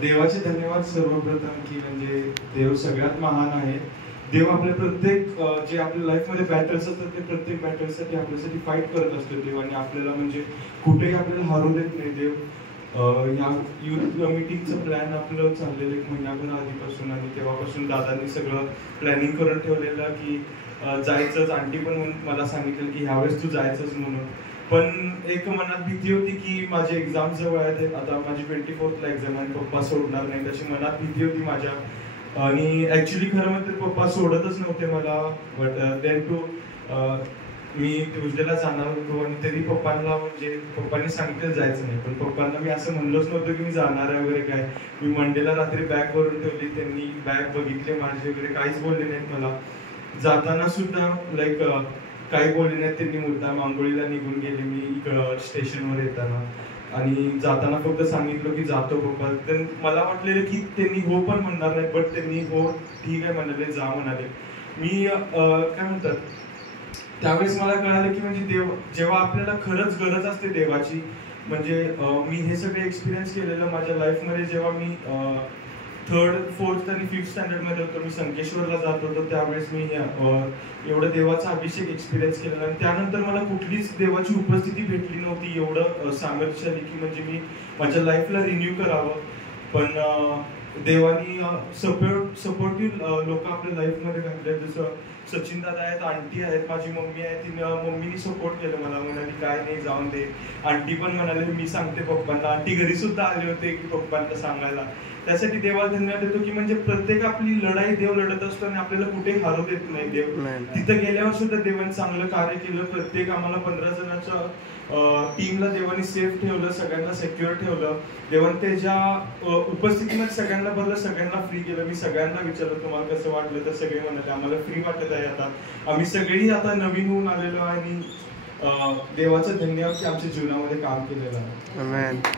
देवाचे धन्यवाद सर्वप्रथम की म्हणजे देव सगळ्यात महान आहे. देव आपल्या प्रत्येक जे आपल्या लाईफमध्ये बॅटल्स असतात ते प्रत्येक बॅटलसाठी आपल्यासाठी फाईट करत असतो देव, आणि आपल्याला म्हणजे कुठेही आपल्याला हारू देत नाही देव. ह्या युथ मीटिंगचं प्लॅन आपलं चाललेलं 1 महिनाभर आधीपासून, आणि तेव्हापासून दादांनी सगळं प्लॅनिंग करून ठेवलेलं की जायचंच. आंटी पण मला सांगितलं की ह्यावेळेस तू जायचंच म्हणून. पण एक मनात भीती होती की माझे एक्झाम जवळ आहेत, आता माझी 24th एक्झाम आणि पप्पा सोडणार नाही, तशी मनात भीती होती माझ्या. आणि ऍक्च्युली खरं म्हणजे पप्पा सोडतच नव्हते मला. बट देन टू मी ट्युजडेला जाणार होतो, आणि तरी पप्पांना म्हणजे पप्पांनी सांगितलं जायचं नाही, पण पप्पांना मी असं म्हणलोच नव्हतं की मी जाणार आहे वगैरे काय. मी मंडेला रात्री बॅग भरून ठेवली, त्यांनी बॅग बघितले माझे वगैरे, काहीच बोलले नाहीत मला. जाताना सुद्धा लाईक काही बोलले नाहीत त्यांनी. मुद्दाम आंघोळीला निघून गेले मी स्टेशनवर येताना, आणि जाताना फक्त सांगितलं की जातो पप्पा. तर मला वाटलेलं की त्यांनी हो पण म्हणणार नाही, बट त्यांनी हो ठीक आहे म्हणाले, जा म्हणाले. मी काय म्हणतात, त्यावेळेस मला कळालं की म्हणजे देव जेव्हा आपल्याला खरंच गरज असते देवाची, म्हणजे मी हे सगळे एक्सपिरियन्स केलेलं माझ्या लाईफमध्ये. जेव्हा मी 3rd, 4th आणि 5th स्टँडर्डमध्ये होतो, मी संकेश्वरला जात होतो, त्यावेळेस मी एवढं देवाचा अभिषेक एक्सपिरियन्स केलेला. आणि त्यानंतर मला कुठलीच देवाची उपस्थिती भेटली नव्हती एवढं सामर्थ्यशाली की म्हणजे मी माझ्या लाईफला रिन्यू करावं. पण देवानी सपोर्टिव्ह लोक आपल्या लाईफमध्ये घातले, जसं सचिन दादा आहेत, आंटी आहेत, माझी मम्मी आहे. मम्मीनी सपोर्ट केलं मला, म्हणाली काय नाही जाऊन दे. आंटी पण म्हणाले मी सांगते पप्पांना. आंटी घरी सुद्धा आले होते की पप्पांना सांगायला. त्यासाठी देवाला धन्यवाद देतो की म्हणजे प्रत्येक आपली लढाई देव लढत असतो आणि आपल्याला कुठे हारू देत नाही देव. तिथं गेल्यावर सुद्धा देवाने चांगलं कार्य केलं. प्रत्येक आम्हाला 15 जणांच्या टीमला देवाने सेफ ठेवलं, सगळ्यांना सेक्युअर ठेवलं. देवाने त्याच्या उपस्थितीमध्ये सगळ्यांना भरलं, सगळ्यांना फ्री केलं. मी सगळ्यांना विचारलं तुम्हाला कसं वाटलं, तर सगळे म्हणाले आम्हाला फ्री वाटत आहे. आता आम्ही सगळेही आता नवीन होऊन आलेलो, आणि देवाचं धन्यवाद की आमच्या जीवनामध्ये काम केलेलं आहे.